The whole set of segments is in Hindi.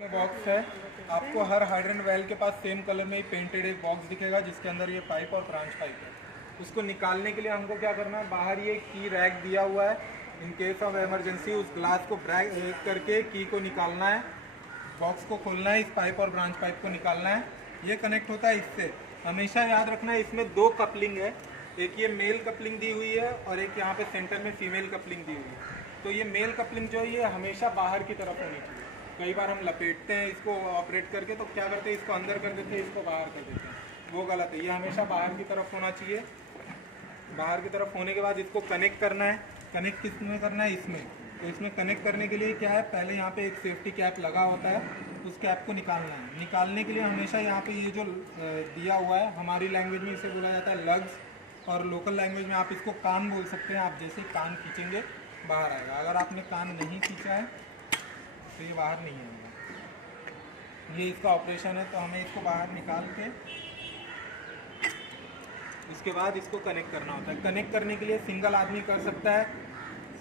में बॉक्स है। आपको हर हाइड्रेंट वेल के पास सेम कलर में ही पेंटेड एक बॉक्स दिखेगा जिसके अंदर ये पाइप और ब्रांच पाइप है। उसको निकालने के लिए हमको क्या करना है, बाहर ये की रैक दिया हुआ है। इन केस ऑफ इमरजेंसी उस ग्लास को ब्रेक करके की को निकालना है, बॉक्स को खोलना है, इस पाइप और ब्रांच पाइप को निकालना है। ये कनेक्ट होता है इससे। हमेशा याद रखना है इसमें दो कपलिंग है, एक ये मेल कपलिंग दी हुई है और एक यहाँ पे सेंटर में फीमेल कपलिंग दी हुई है। तो ये मेल कपलिंग जो है ये हमेशा बाहर की तरफ होनी चाहिए। कई बार हम लपेटते हैं इसको ऑपरेट करके, तो क्या करते हैं इसको अंदर कर देते हैं, इसको बाहर कर देते हैं, वो गलत है। ये हमेशा बाहर की तरफ होना चाहिए। बाहर की तरफ होने के बाद इसको कनेक्ट करना है। कनेक्ट किस में करना है, इसमें। तो इसमें कनेक्ट करने के लिए क्या है, पहले यहाँ पे एक सेफ्टी कैप लगा होता है, उस कैप को निकालना है। निकालने के लिए हमेशा यहाँ पे ये जो दिया हुआ है, हमारी लैंग्वेज में इसे बोला जाता है लग्स, और लोकल लैंग्वेज में आप इसको कान बोल सकते हैं। आप जैसे कान खींचेंगे बाहर आएगा। अगर आपने कान नहीं खींचा है तो ये बाहर नहीं आएगा। ये इसका ऑपरेशन है। तो हमें इसको बाहर निकाल के इसके बाद इसको कनेक्ट करना होता है। कनेक्ट करने के लिए सिंगल आदमी कर सकता है।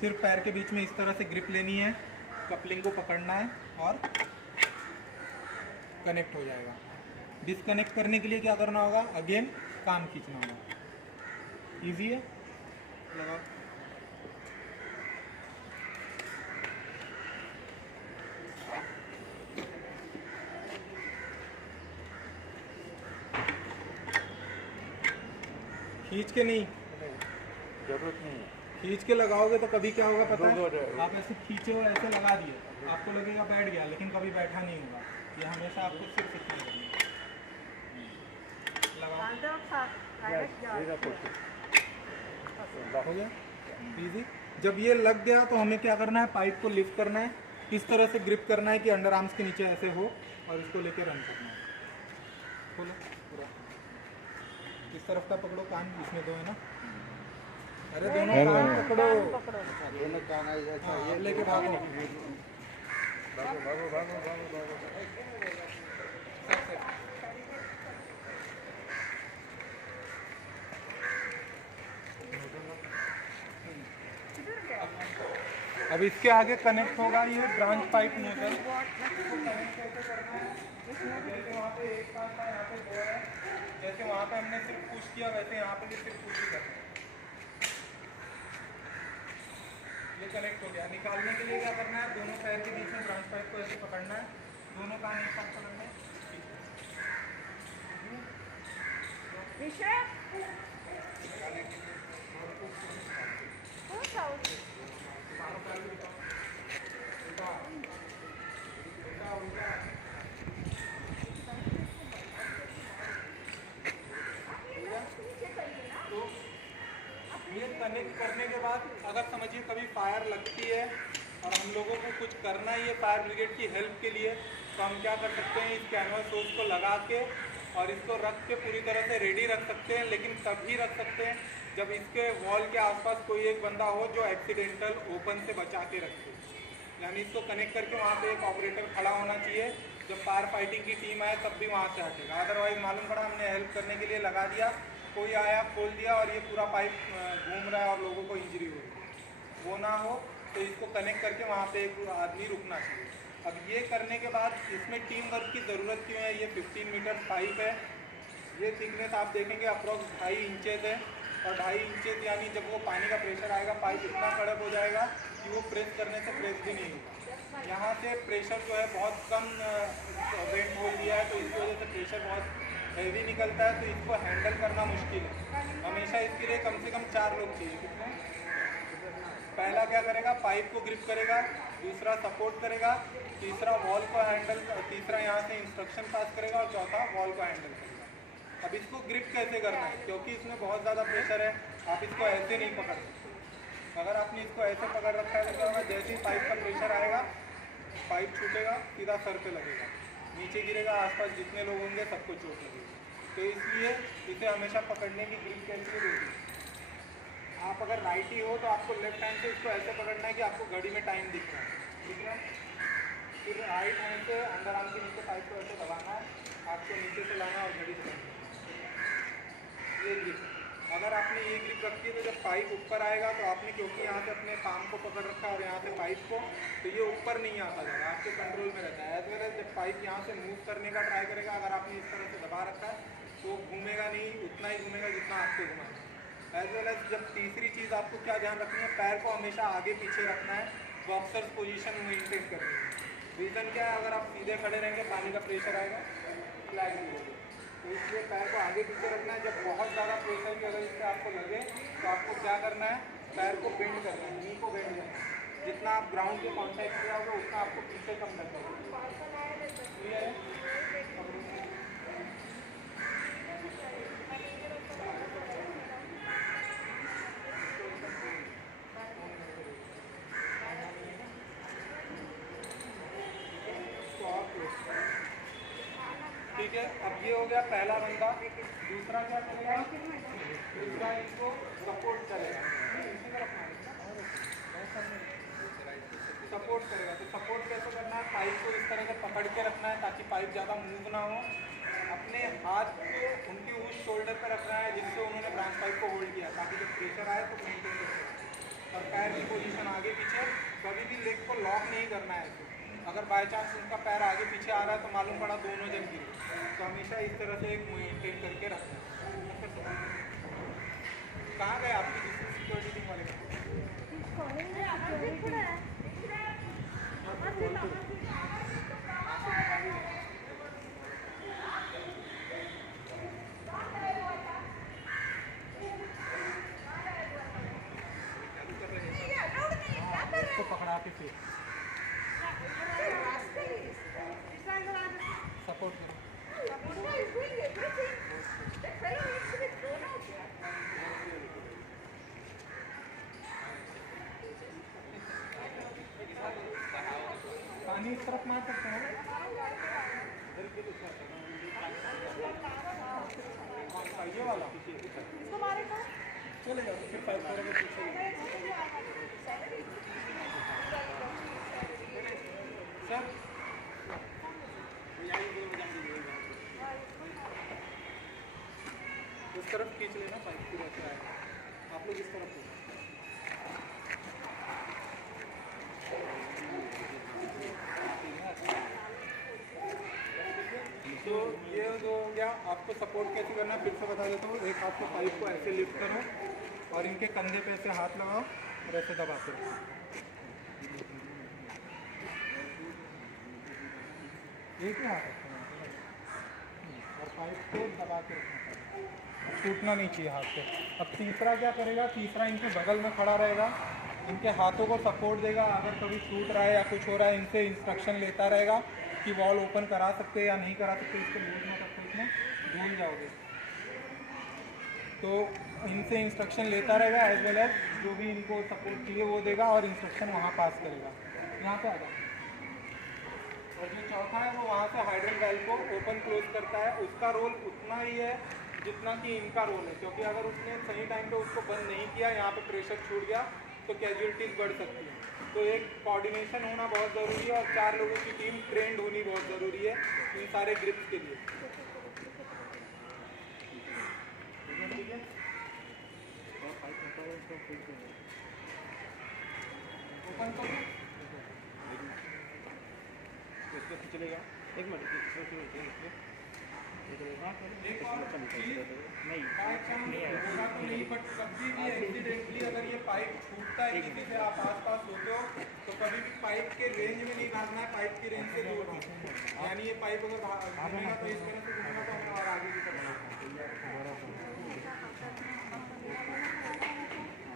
सिर्फ पैर के बीच में इस तरह से ग्रिप लेनी है, कपलिंग को पकड़ना है और कनेक्ट हो जाएगा। डिस्कनेक्ट करने के लिए क्या करना होगा, अगेन कान खींचना होगा। ईजी है, लगाओ। खींच के नहीं, जरूरत नहीं है। खींच के लगाओगे तो कभी क्या होगा पता है, आप ऐसे खींचे हो, ऐसे लगा दिए, आपको लगेगा बैठ गया, लेकिन कभी बैठा नहीं होगा। ये हमेशा आपको सिर्फ इतना करना है। लगाओ, हो गया इजी। जब ये लग गया तो हमें क्या करना है, पाइप को लिफ्ट करना है। इस तरह से ग्रिप करना है कि अंडर आर्म्स के नीचे ऐसे हो, और इसको लेके रन करना है। खोलो पूरा, इस तरफ का पकड़ो कान, इसमें दो है ना, अरे दोनों कान पकड़ो, दोनों कान हाँ, लेके भागो। भागो भागो भागो भागो भागो। अब इसके आगे कनेक्ट होगा ये ब्रांच पाइप नोजल। जैसे वहाँ पे एक पाइप था, यहाँ पे दो है। जैसे वहाँ पे हमने सिर्फ पुश किया, वैसे यहाँ पे भी सिर्फ पुश ही करना है। ये कनेक्ट हो गया। निकालने के लिए क्या करना है, दोनों पैर के बीच में ब्रांच पाइप को ऐसे पकड़ना है, दोनों कान एक साथ पकड़ना है। तो ये कनेक्ट करने के बाद अगर समझिए कभी फायर लगती है और हम लोगों को कुछ करना ही है फायर ब्रिगेड की हेल्प के लिए, तो हम क्या कर सकते हैं, इस कैनवास सोर्स को लगा के और इसको रख के पूरी तरह से रेडी रख सकते हैं। लेकिन तभी रख सकते हैं जब इसके वॉल के आसपास कोई एक बंदा हो जो एक्सीडेंटल ओपन से बचा के रखे। यानी इसको कनेक्ट करके वहाँ पे एक ऑपरेटर खड़ा होना चाहिए। जब फायर फाइटिंग की टीम आए तब भी वहाँ से हटेगा। अदरवाइज मालूम पड़ा हमने हेल्प करने के लिए लगा दिया, कोई आया खोल दिया और ये पूरा पाइप घूम रहा है और लोगों को इंजरी हो रही है, वो ना हो। तो इसको कनेक्ट करके वहाँ पे एक आदमी रुकना चाहिए। अब ये करने के बाद इसमें टीम वर्क की ज़रूरत क्यों है। ये 15 मीटर पाइप है। ये थिकनेस आप देखेंगे अप्रॉक्स 2.5 इंचेज है, और 2.5 इंचेज यानी जब वो पानी का प्रेशर आएगा पाइप इतना कड़क हो जाएगा कि वो प्रेस करने से प्रेस भी नहीं होगा। यहाँ से प्रेशर जो है बहुत कम वेट होल दिया है, तो इसकी वजह से प्रेशर बहुत हैवी निकलता है, तो इसको हैंडल करना मुश्किल है। हमेशा इसके लिए कम से कम 4 लोग चाहिए। कितने? पहला क्या करेगा, पाइप को ग्रिप करेगा, दूसरा सपोर्ट करेगा, तीसरा वॉल को हैंडल, तीसरा यहाँ से इंस्ट्रक्शन पास करेगा, और चौथा वॉल को हैंडल करेगा। अब इसको ग्रिप कैसे करना है, क्योंकि इसमें बहुत ज़्यादा प्रेशर है, आप इसको ऐसे नहीं पकड़ सकते। अगर आपने इसको ऐसे पकड़ रखा है तो क्या होगा, जैसे ही पाइप का प्रेशर आएगा पाइप छूटेगा, सीधा सर पे लगेगा, नीचे गिरेगा, आसपास जितने लोग होंगे सबको चोट लगेगी। तो इसलिए इसे हमेशा पकड़ने की ग्रिप कैसे देती है। आप अगर राइटी हो तो आपको लेफ्ट हैंड से इसको ऐसे पकड़ना है कि आपको घड़ी में टाइम दिख रहा है, ठीक है। फिर राइट हैंड से अंडर आर्म के नीचे पाइप को ऐसे दबाना है, आपको नीचे से लाना और घड़ी से ये ग्रिप। अगर आपने ये ग्रिप रखी है तो जब पाइप ऊपर आएगा तो आपने क्योंकि यहाँ से अपने पाम को पकड़ रखा है और यहाँ से पाइप को, तो ये ऊपर नहीं आता जाएगा, आपके कंट्रोल में रहता है। एज वेल एज जब पाइप यहाँ से मूव करने का ट्राई करेगा, अगर आपने इस तरह से दबा रखा है तो घूमेगा नहीं, उतना ही घूमेगा जितना आपको घुमाना। एज वेल एज जब तीसरी चीज़ आपको क्या ध्यान रखनी है, पैर को हमेशा आगे पीछे रखना है, बॉक्सर्स पोजीशन मेंटेन करनी है। रीज़न क्या है, अगर आप सीधे खड़े रहेंगे पानी का प्रेशर आएगा, फ्लैग नहीं होगी, तो इसलिए पैर को आगे पीछे रखना है। जब बहुत ज़्यादा प्रेशर की अगर इससे आपको लगे तो आपको क्या करना है, पैर को बेंड करना है, नी को बेंड करना है। जितना आप ग्राउंड के कॉन्टैक्ट में आओगे उतना आपको पीछे कम करना है। क्लियर है? ठीक है, अब ये हो गया पहला बंदा। दूसरा क्या करेगा, दूसरा इसको सपोर्ट करेगा, सपोर्ट करेगा। तो सपोर्ट कैसे करना है, पाइप को इस तरह से पकड़ के रखना है ताकि पाइप ज़्यादा मूव ना हो। अपने हाथ को उनकी उस शोल्डर पर रखना है जिससे उन्होंने ब्रांच पाइप को होल्ड किया, ताकि जब प्रेशर आए तो मेंटेन कर सकें। और पैर की पोजीशन आगे पीछे, कभी भी लेग को लॉक नहीं करना है। अगर बाय चांस उनका पैर आगे पीछे आ रहा है तो मालूम पड़ा दोनों जन गिरे, तो हमेशा इस तरह से एक मेंटेन करके रखना है। कहाँ गए आपकी दूसरी सिक्योरिटी टीम वाले? इसको पकड़ा के फिर सपोर्ट करो। पानी इस तरफ मार सकते हैं, ये वाला चले जाओ, फिर पाइप करोगे पीछे। सर इस तरफ खींच लेना पाइप, फिर ऐसे आएगा। आप लोग इस तरफ हो। तो ये जो हो गया, आपको सपोर्ट कैसे करना है फिर से बता देता हूँ। एक हाथ को पाइप को ऐसे लिफ्ट करो और इनके कंधे पे ऐसे हाथ लगाओ और ऐसे दबाते रहो। एक ही हाथ रखना और पाइप को दबा के रखना, टूटना नहीं चाहिए हाथ से। अब तीसरा क्या करेगा, तीसरा इनके बगल में खड़ा रहेगा, इनके हाथों को सपोर्ट देगा। अगर कभी टूट रहा है या कुछ हो रहा है, इनसे इंस्ट्रक्शन लेता रहेगा कि वॉल ओपन करा सकते या नहीं करा सकते, इसको लूज ना करते, इसमें भूल जाओगे। तो इनसे इंस्ट्रक्शन लेता रहेगा, एज वेल एज जो भी इनको सपोर्ट चाहिए वो देगा और इंस्ट्रक्शन वहाँ पास करेगा। यहाँ पे आ जाओ। और जो चौथा है वो वहाँ से हाइड्रल वाल्व को ओपन क्लोज करता है। उसका रोल उतना ही है जितना कि इनका रोल है, क्योंकि अगर उसने सही टाइम पे उसको बंद नहीं किया, यहाँ पे प्रेशर छूट गया तो कैजुअलिटीज़ बढ़ सकती है। तो एक कोऑर्डिनेशन होना बहुत ज़रूरी है और 4 लोगों की टीम ट्रेंड होनी बहुत ज़रूरी है इन सारे ग्रिप्स के लिए। ठीक है, ओपन करो। चलेगा एक मिनट एक और चीज़, बाय चांस होगा तो नहीं, बट कभी भी एक्सीडेंटली अगर ये पाइप छूटता है, किसी से आप आस-पास होते हो, तो कभी भी पाइप के रेंज में नहीं भागना है, पाइप की रेंज से दूर नहीं। यानी ये पाइप अगर घूमेगा तो इस तरह से घूमेगा तो हमें और आगे की तरफ,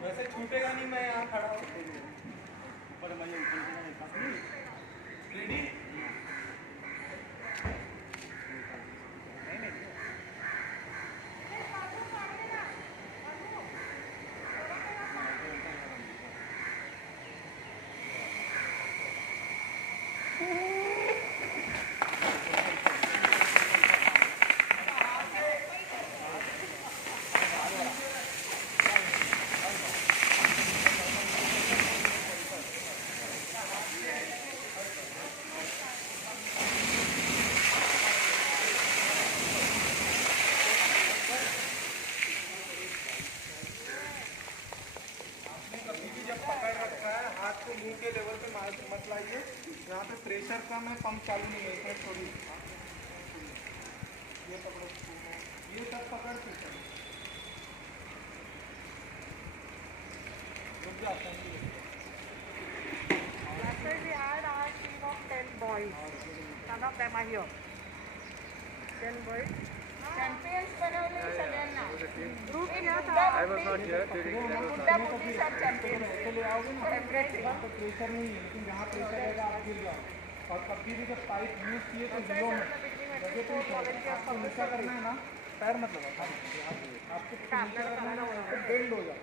वैसे छूटेगा नहीं। मैं यहाँ खड़ा हूँ, रेडी। में पंप चालू नहीं है, इसमें थोड़ी ये पकड़ो, ये सब पकड़ के चलो, रुक जा। Actually, we had our team of 10 boys. None of them are here. 10 boys. Champions बनवले सगळ्यांना. Group here था. I was not here during that. बुड्ढा बुड्ढी सब चॅम्पियन. ऐसे ले आओगे ना, तो प्रेशर नहीं है, लेकिन जहाँ प्रेशर रहेगा आप गिर जाओ। और कभी भी जब पाइप यूज किए तो जीरो में जगह पे आपको नीचा करना है ना, पैर मत लगाओ, आपको नीचा करना है ना, आपको बेंड हो जाए,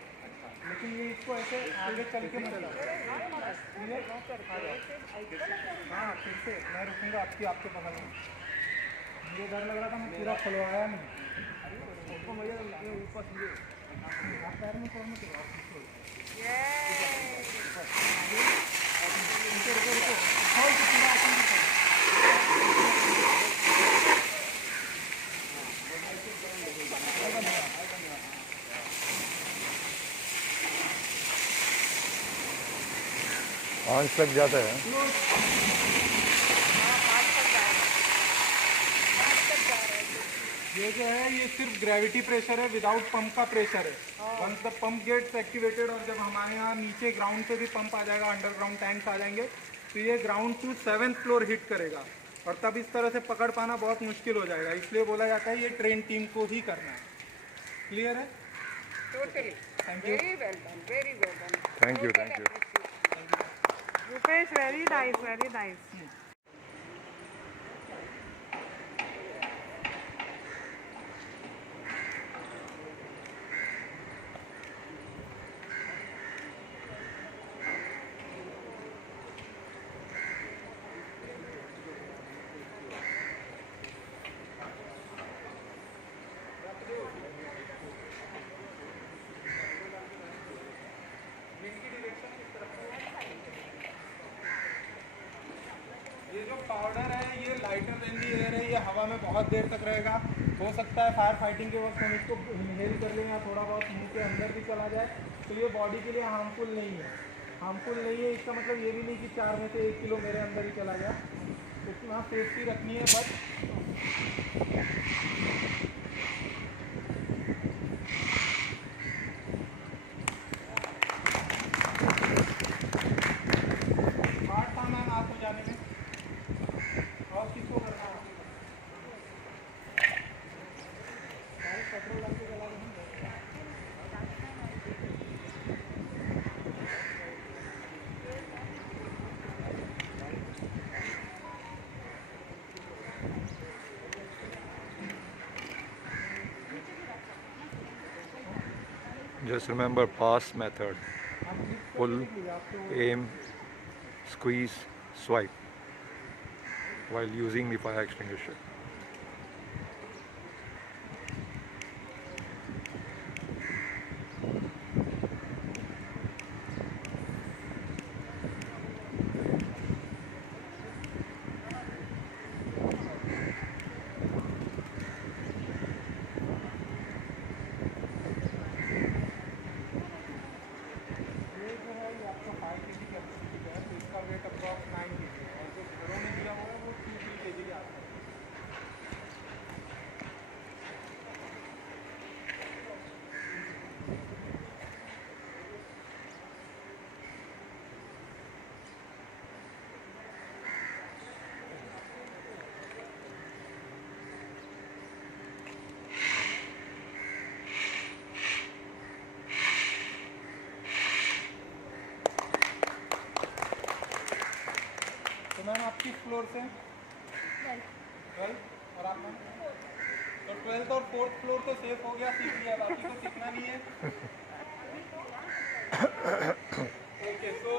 लेकिन ये इसको ऐसे आगे चल के मत लगाओ। हाँ फिर से मैं रुकूंगा आपके बगल में। मुझे डर लग रहा था, मैं पूरा खुलवाया नहीं। आप पैर में छोड़ मत लगाओ। आंच लग जाता है। ये जो है ये सिर्फ ग्रेविटी प्रेशर है, विदाउट पंप का प्रेशर है। Once the pump gets activated, और जब हमारे यहाँ नीचे ग्राउंड पे भी पंप आ जाएगा, अंडरग्राउंड टैंक्स आ जाएंगे, तो ये ground to 7th floor hit करेगा, और तब इस तरह से पकड़ पाना बहुत मुश्किल हो जाएगा। इसलिए बोला जाता है ये ट्रेन टीम को ही करना है। क्लियर है? Totally. Thank you. Very well done. Very well done. Thank you, thank you. Rupesh, very nice, very nice. ये जो पाउडर है ये लाइटर देन दी एयर है, ये हवा में बहुत देर तक रहेगा। हो सकता है फायर फाइटिंग के वक्त हम इसको इनहेल कर लें या थोड़ा बहुत मुंह के अंदर भी चला जाए, तो ये बॉडी के लिए हार्मफुल नहीं है। हार्मफुल नहीं है इसका मतलब ये भी नहीं कि 4 में से 1 किलो मेरे अंदर ही चला गया। तो वहाँ सेफ्टी रखनी है बस। पार्ट था मैम आपको जाने में, और किसको करना है? पेट्रोल डाल के चला रहे हैं। Just remember pass method. Pull, aim, squeeze, swipe while using the fire extinguisher. ये जो है ये आपका 5 kg कैपेसिटी का है, तो इसका वेट अप्रॉक्स 9 kg है, और जो घरों में दिया हुआ है वो 2-3 kg के आसपास है। तो मैम आप किस फ्लोर से? 12th। और आप मैम? तो 12th और 4th फ्लोर तो सेफ हो गया, सीख लिया, बाकी तो सीखना नहीं है। ओके, तो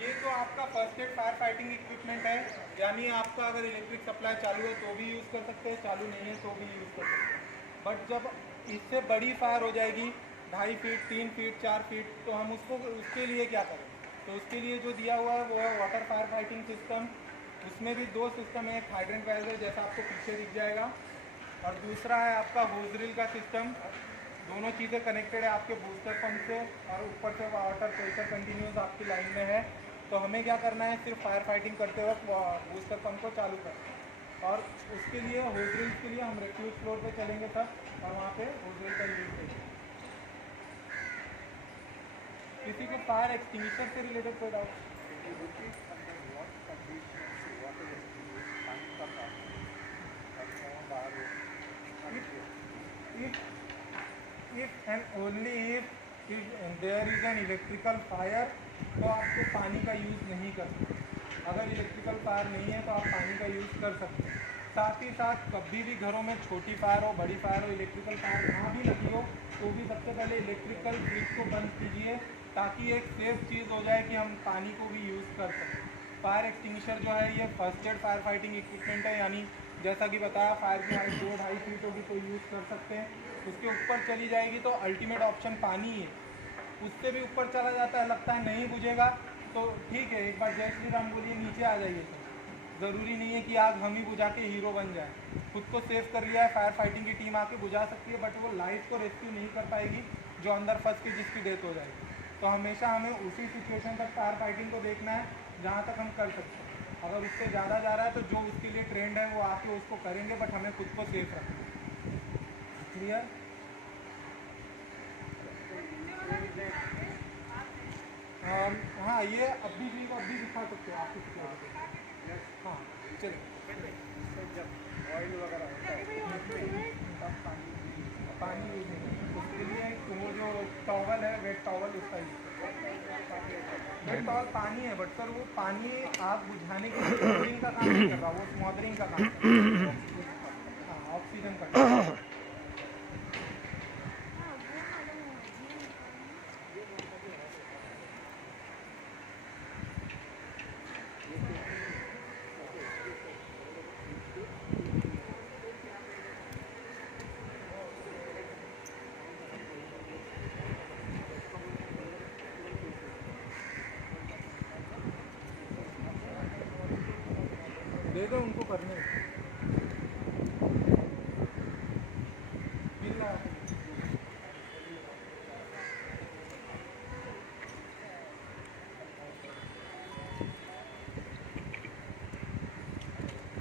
ये तो आपका first aid fire fighting equipment है, यानी आपका अगर इलेक्ट्रिक सप्लाई चालू है तो भी यूज़ कर सकते हैं, चालू नहीं है तो भी यूज़ कर सकते हैं। बट जब इससे बड़ी फायर हो जाएगी 2.5 फीट, 3 फीट, 4 फीट, तो हम उसके लिए क्या करें? तो उसके लिए जो दिया हुआ है वो है वाटर फायर फाइटिंग सिस्टम। उसमें भी 2 सिस्टम है, एक हाइड्रेंट वाइज है जैसा आपको पीछे दिख जाएगा, और दूसरा है आपका होज ड्रिल का सिस्टम। दोनों चीज़ें कनेक्टेड है आपके बूस्टर पंप से, और ऊपर से वाटर प्रेशर कंटिन्यूस आपकी लाइन में है। तो हमें क्या करना है, सिर्फ फायर फाइटिंग करते वक्त बूस्टर पंप को चालू करना है। और उसके लिए होज ड्रिल्स के लिए हम रेफ्यूज फ्लोर पे चलेंगे सब, और वहाँ पे होज ड्रिल का यूज़ करेंगे। किसी को फायर एक्सटिंग्विशर से रिलेटेड कोई doubt? If and only if there is an electrical fire, तो आपको पानी का यूज़ नहीं कर सकते। अगर इलेक्ट्रिकल फायर नहीं है तो आप पानी का यूज़ कर सकते हैं। साथ ही साथ कभी भी घरों में छोटी फायर हो, बड़ी फायर हो, इलेक्ट्रिकल फायर कहाँ भी लगी हो, तो भी सबसे पहले इलेक्ट्रिकल स्विच को बंद कीजिए, ताकि एक सेफ चीज़ हो जाए कि हम पानी को भी यूज़ कर सकें। फायर एक्सटिंग्विशर जो है ये first aid fire fighting equipment है, यानी जैसा कि बताया फायर की हाइट 2-2.5 फीट होगी तो यूज़ कर सकते हैं। उसके ऊपर चली जाएगी तो अल्टीमेट ऑप्शन पानी ही है। उससे भी ऊपर चला जाता है, लगता है नहीं बुझेगा तो ठीक है, एक बार जय श्री राम बोलिए, नीचे आ जाइए। तो ज़रूरी नहीं है कि आग हम ही बुझा के हीरो बन जाए। खुद को सेव कर लिया है, फायर फाइटिंग की टीम आके बुझा सकती है, बट वो लाइफ को रेस्क्यू नहीं कर पाएगी जो अंदर फंस के जिसकी डेथ हो जाएगी। तो हमेशा हमें उसी सिचुएशन तक फायर फाइटिंग को देखना है जहाँ तक हम कर सकते हैं। अगर उससे ज़्यादा जा रहा है तो जो उसके लिए ट्रेंड है वो आके उसको करेंगे, बट हमें खुद को सेफ रखना है। क्लियर? हाँ, ये अभी भी दिखा सकते हो आप किसी को। हाँ चलिए। ऑयल वगैरह होता है पानी यूज नहीं, उसके लिए वो जो टॉवल है, वेट टॉवल, उसका यूज। वेट टॉवल पानी है, बट सर वो पानी आग बुझाने के लिए स्मॉदरिंग का काम नहीं कर रहा, वो स्मॉदरिंग का काम कर रहा है। हाँ, ऑक्सीजन का। दे दो उनको करने। मिल रहा है।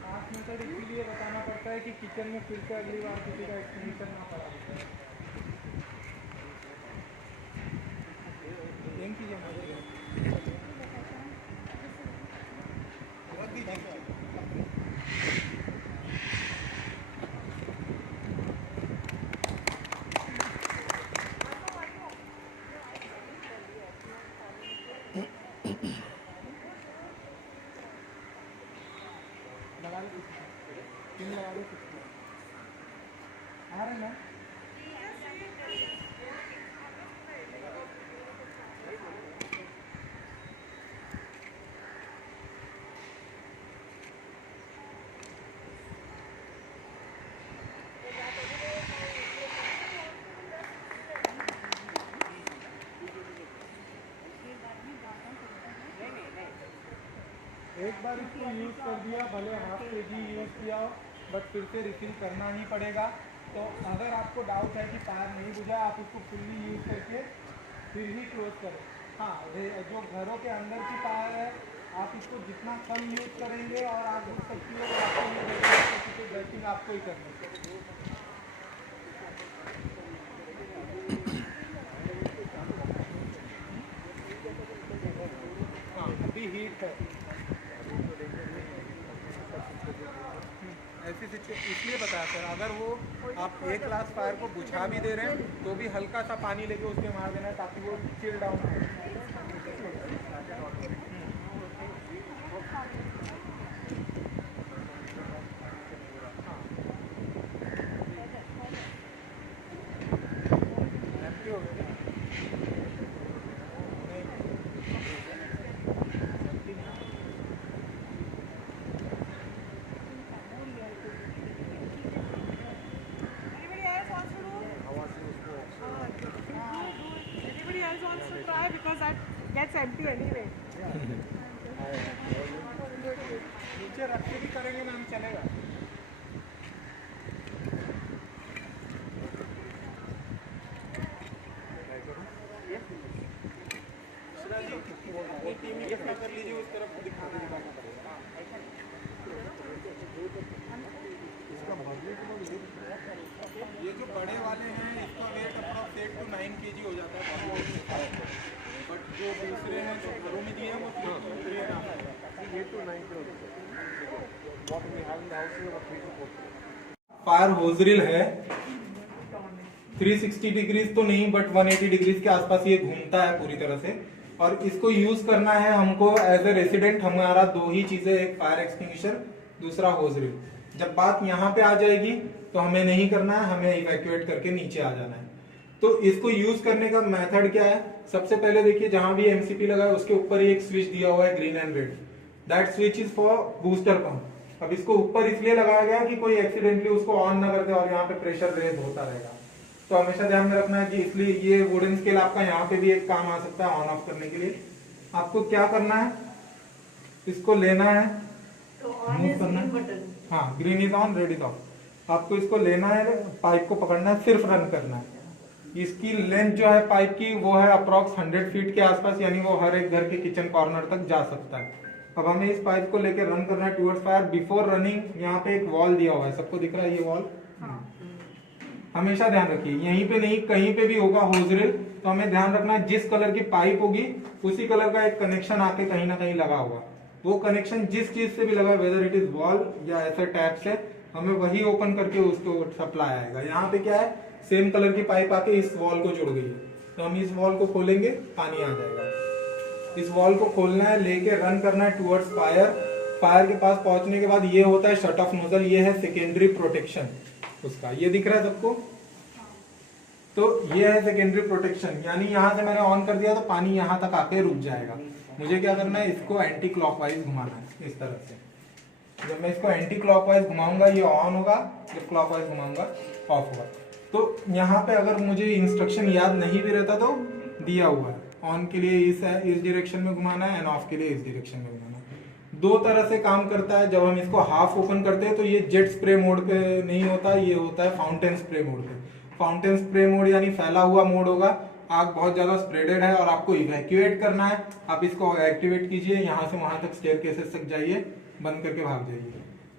5 मिनट इसीलिए बताना पड़ता है कि किचन में फिर से अगली बार किसी का एक्सटेंशन ना पड़ा। गेम कीजिए लगा लो, पिन लगा दो। आ रहे ना? एक बार इसको यूज़ कर दिया, भले हाफ kg यूज़ किया हो, बट फिर से रिफिल करना ही पड़ेगा। तो अगर आपको डाउट है कि फायर नहीं बुझा, आप उसको फुल्ली यूज़ करके फिर ही क्लोज करें। हाँ, जो घरों के अंदर की फायर है, आप इसको जितना कम यूज़ करेंगे और आग बुझ सकती है, तो आपको ये देखिए ड्रेसिंग आपको ही करनी है। हाँ, अभी हीट है। ऐसी सिचुएशन इसलिए बताया सर, अगर वो आप एक ग्लास फायर को बुझा भी दे रहे हैं तो भी हल्का सा पानी लेके उसके मार देना है, ताकि वो चिल डाउन हो। हो गया Anybody else wants to try, because that gets empty anyway. ये जो बड़े वाले हैं इसका वेट अप्रॉक्स 8 to 9 kg हो जाता है, बट जो दूसरे हैं जो घरों में दिए हैं वो 3 to 9 kg। What we have in the house is about 3 to 4. Fire hose reel है, 360 डिग्रीज तो नहीं बट 180 डिग्रीज के आसपास ये घूमता है पूरी तरह से। और इसको यूज करना है हमको एज ए रेसिडेंट, हमारा दो ही चीजें, एक फायर एक्सटिंग्विशर, दूसरा होजरिल। जब बात यहाँ पे आ जाएगी तो हमें नहीं करना है, हमें इवैक्यूएट करके नीचे आ जाना है। तो इसको यूज करने का मेथड क्या है? सबसे पहले देखिए जहां भी एमसीपी लगा है उसके ऊपर ही एक स्विच दिया हुआ है green and red, that switch is for booster pump. अब इसको ऊपर इसलिए लगाया गया कि कोई एक्सीडेंटली उसको ऑन ना कर दे और यहाँ पे प्रेशर रेज होता रहेगा। तो हमेशा ध्यान में रखना है कि इसलिए ये वुडन स्केल आपका यहाँ पे भी एक काम आ सकता है ऑन ऑफ करने के लिए। आपको क्या करना है, इसको लेना है, मूव करना है, हाँ green is on red is of. आपको इसको लेना है, पाइप को पकड़ना है, सिर्फ रन करना है। इसकी लेंथ जो है पाइप की वो है अप्रॉक्स 100 फीट के आसपास, यानी वो हर एक घर के किचन कॉर्नर तक जा सकता है। अब हमें इस पाइप को लेकर रन करना है टुवर्ड्स फायर। बिफोर रनिंग यहाँ पे एक वॉल दिया हुआ है, सबको दिख रहा है ये वॉल? हमेशा ध्यान रखिए यहीं पे नहीं कहीं पे भी होगा होजरिल, तो हमें ध्यान रखना है जिस कलर की पाइप होगी उसी कलर का एक कनेक्शन आके कहीं ना कहीं लगा होगा। वो कनेक्शन जिस चीज से भी लगा, वेदर इट इज वॉल या ऐसे टैप से, हमें वही ओपन करके उसको सप्लाई आएगा। यहाँ पे क्या है, सेम कलर की पाइप आके इस वॉल को जुड़ गई है, तो हम इस वॉल को खोलेंगे, पानी आ जाएगा। इस वॉल को खोलना है, लेके रन करना है टुवर्ड्स फायर। फायर के पास पहुंचने के बाद ये होता है शट ऑफ नोजल, ये है सेकेंडरी प्रोटेक्शन उसका, ये दिख रहा है सबको? तो ये है सेकेंडरी प्रोटेक्शन, यानी यहाँ से मैंने ऑन कर दिया तो पानी यहाँ तक आके रुक जाएगा। मुझे क्या करना है, इसको एंटी क्लॉकवाइज घुमाना है इस तरह से। जब मैं इसको एंटी क्लॉकवाइज घुमाऊंगा ये ऑन होगा, जब क्लॉकवाइज घुमाऊंगा ऑफ होगा। तो यहाँ पे अगर मुझे इंस्ट्रक्शन याद नहीं भी रहता तो दिया हुआ है, ऑन के लिए इस डायरेक्शन में घुमाना है एंड ऑफ के लिए इस डायरेक्शन में घुमाना है। दो तरह से काम करता है। जब हम इसको हाफ ओपन करते हैं तो ये जेट स्प्रे मोड पे नहीं होता, ये होता है फाउंटेन स्प्रे मोड पे। फाउंटेन स्प्रे मोड यानी फैला हुआ मोड होगा, आग बहुत ज्यादा स्प्रेडेड है और आपको इवैक्यूएट करना है। आप इसको एक्टिवेट कीजिए, यहाँ से वहां तक स्टेयरकेसेस तक जाइए, बंद करके भाग जाइए।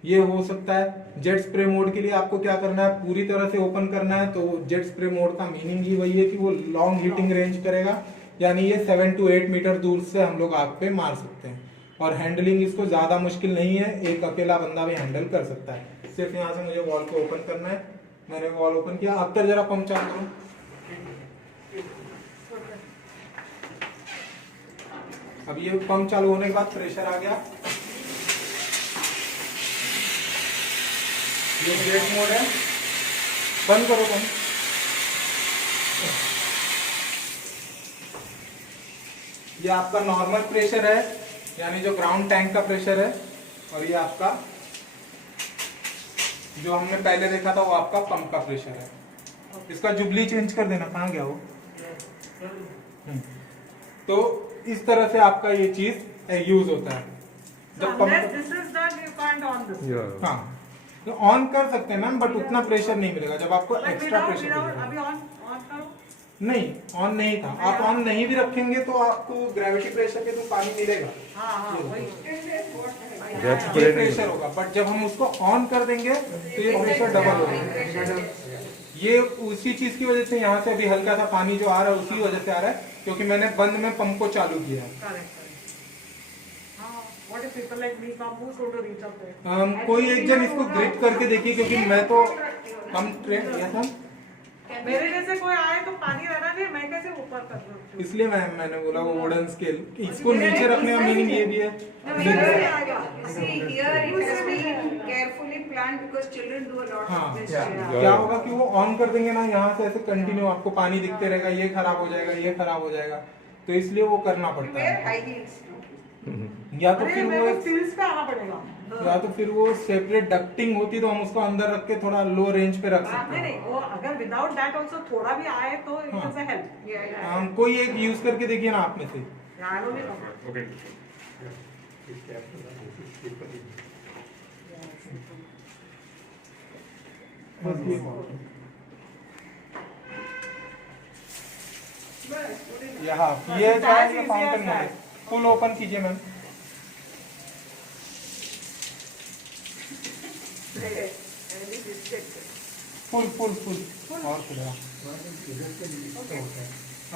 ये हो सकता है। जेट स्प्रे मोड के लिए आपको क्या करना है, पूरी तरह से ओपन करना है। तो जेट स्प्रे मोड का मीनिंग ही वही है कि वो लॉन्ग हीटिंग रेंज करेगा, यानी ये 7 to 8 मीटर दूर से हम लोग आग पे मार सकते हैं। और हैंडलिंग इसको ज्यादा मुश्किल नहीं है, एक अकेला बंदा भी हैंडल कर सकता है। सिर्फ यहाँ से मुझे वॉल को ओपन करना है, मैंने वॉल ओपन किया। अब तक जरा पंप चालू करो। अब ये पंप चालू होने के बाद प्रेशर आ गया, ये जेट मोड है। बंद करो पंप। ये आपका नॉर्मल प्रेशर है, यानी जो ग्राउंड टैंक का प्रेशर है, और ये आपका जो हमने पहले देखा था वो आपका पंप का प्रेशर है। इसका जुबली चेंज कर देना, कहाँ गया वो? तो इस तरह से आपका ये चीज यूज होता है। जब पंप हाँ तो ऑन कर सकते हैं मैम, बट उतना प्रेशर नहीं मिलेगा जब आपको एक्स्ट्रा प्रेशर मिलेगा। नहीं, ऑन नहीं था। आप ऑन नहीं भी रखेंगे तो आपको ग्रेविटी प्रेशर के तो पानी मिलेगा, ये प्रेशर होगा। बट जब हम उसको ऑन कर देंगे तो ये प्रेशर डबल होगा। ये उसी चीज की वजह से यहाँ से अभी हल्का सा पानी जो आ रहा है उसी वजह से आ रहा है, क्योंकि मैंने बंद में पंप को चालू किया है। कोई एक जन इसको ग्रिप करके देखिए, क्योंकि मैं तो हम ट्रेन मेरे जैसे कोई आए तो पानी रहना नहीं, मैं कैसे ऊपर कर दूं? इसलिए मैंने बोला वो वुडन स्केल, इसको नीचे रखने का मीनिंग ये भी है। हाँ, क्या होगा कि वो ऑन कर देंगे ना, यहाँ से ऐसे कंटिन्यू आपको पानी दिखते रहेगा, ये खराब हो जाएगा, ये खराब हो जाएगा, तो इसलिए वो करना पड़ता है। या तो फिर वो फील्ड्स पे आना पड़ेगा, या तो फिर वो सेपरेट डक्टिंग होती तो हम उसको अंदर रख के थोड़ा लो रेंज पे रख सकते हैं। नहीं, वो अगर विदाउट दैट आल्सो थोड़ा भी आए तो इट इज अ हेल्प। कोई एक यूज करके देखिए ना आप में से। यहाँ ये फाउंटेन मोड, फुल ओपन कीजिए मैम। फुल फुल फुल और खुलेगा।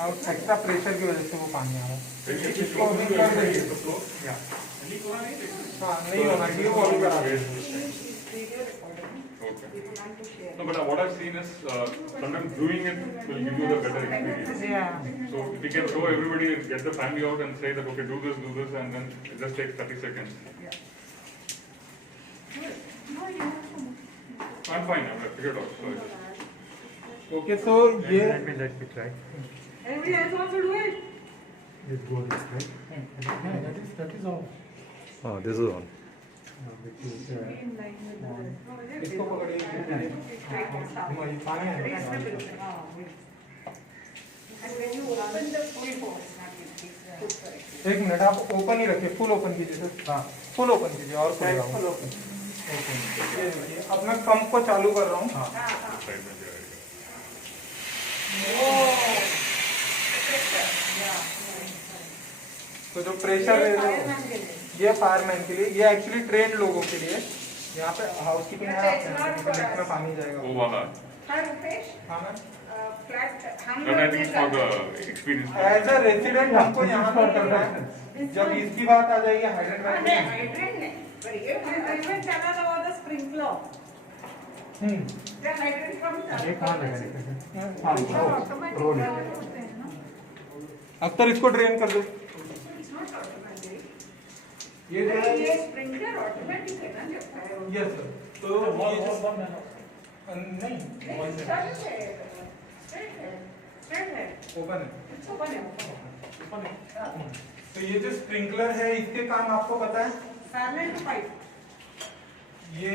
और एक्स्ट्रा प्रेशर की वजह से वो पानी आ रहा है। इसको अभी कर देंगे। हाँ नहीं होना चाहिए, वो अभी करा देंगे। No, but what I've seen is sometimes doing it will give you the better experience. Yeah. So if you can show everybody, get the family out and say that okay, do this, and then it just takes 30 seconds. I'm fine. I figured out. So okay so ये Everybody else wants to do it. that is all. Oh, this is on. इसको पकड़िए। पानी है। एक मिनट आप ओपन ही रखिए, फुल ओपन कीजिए सर। हाँ फुल ओपन कीजिए और खुलेगा। Full open. अब मैं पंप को चालू कर रहा हूँ। तो जो प्रेशर है ये फायरमैन के लिए, ये एक्चुअली ट्रेंड लोगों के लिए। यहाँ पे हाउस कीपिंग है, नेट में पानी जाएगा। वो वाला। हाँ रुपेश, हाँ मैम। फ्लैट हम That I think is for the experience. As a resident हमको यहाँ पर करना है। जब इसकी बात आ जाएगी हाइड्रेंट हाइड्रेंट नहीं, पर ये Even channel over the sprinkler. the hydrant from Akhtar इसको ड्रेन कर दो। It's not automatic. ये जो है ये स्प्रिंकलर ऑटोमेटिक है ना जब फायर होता यस सर। तो ये जो नहीं है। स्ट्रेट है, स्ट्रेट है, ओपन है। ओपन है। तो ये जो स्प्रिंकलर है इसके काम आपको पता है? Parallel to pipe. ये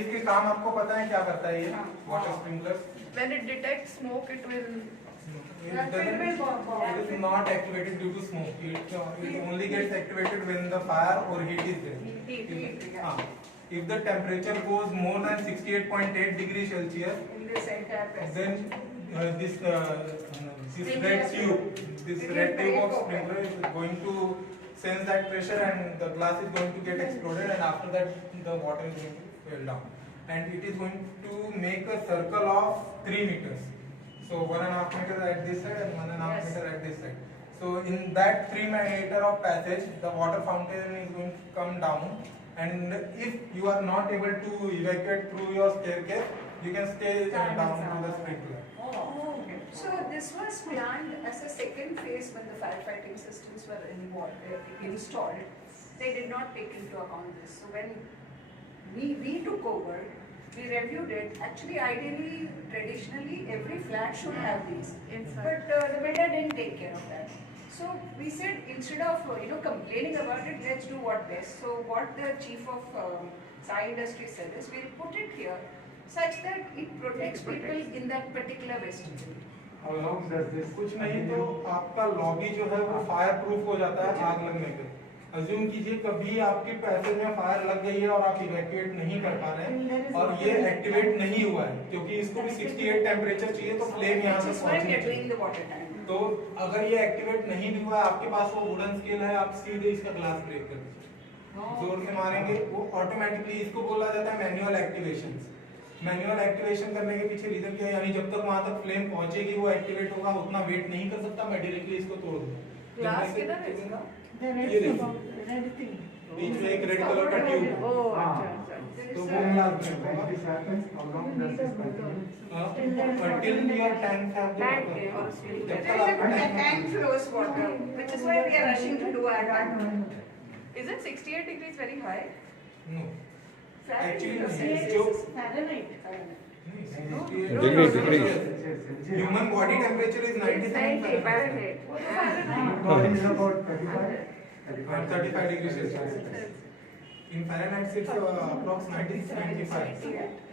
इसके काम आपको पता है क्या करता है ये water sprinkler? When it detects smoke, it will. It is not activated due to smoke. It only gets activated when the fire or heat is there. If the temperature goes more than 68.8 degrees Celsius, In this entire passage. then this red tube of sprinkler is going to sense that pressure and the glass is going to get exploded, and after that the water is going to fall down, and it is going to make a circle of 3 meters. So 1.5 meters at this side and 1.5 meter at this side. So in that 3 meter of passage, the water fountain is going to come down, and if you are not able to evacuate through your staircase, you can stay down to the sprinkler. So this was planned as a second phase when the firefighting systems were installed. They did not take into account this. So when we took over, we reviewed it. Actually, ideally, traditionally, every flat should have these. But the builder didn't take care of that. So we said instead of complaining about it, let's do what best. So what the chief of Sai Industries said is we'll put it here such that it protects people in that particular vestibule. कुछ नहीं तो आपका लॉबी जो है वो फायर प्रूफ हो जाता है आग लगने पे। अज्यूम कीजिए कभी आपके पैसेज में फायर लग गई है और आप इवैक्यूएट नहीं कर पा रहे हैं और ये एक्टिवेट नहीं हुआ है क्योंकि इसको भी 68 टेम्परेचर चाहिए तो फ्लेम यहाँ तक पहुँचनी चाहिए। तो अगर ये एक्टिवेट नहीं भी हुआ है, आपके पास वो वुडन स्केल है, आप सीधे इसका ग्लास ब्रेक कर दीजिए, जोर से मारेंगे वो ऑटोमेटिकली। इसको बोला जाता है मैनुअल एक्टिवेशन। मैनुअल एक्टिवेशन करने के पीछे रीजन क्या है, यानी जब तक वहां तक फ्लेम पहुंचेगी वो एक्टिवेट होगा, उतना वेट नहीं कर सकता, मैं डायरेक्टली इसको तोड़ दूंगा। Glass किधर है इसका? ये देखिए बीच में एक रेड कलर का ट्यूब है, तो वो ग्लास ब्रेक होगा। Until your tanks have the water. जब तक आपका Tank flows water, which is why we are rushing to do our work. Isn't 68 degrees very high? No. Actually, Degree. Human body temperature is 97 Fahrenheit. And 35 degrees Celsius. In Fahrenheit it's approximately 95.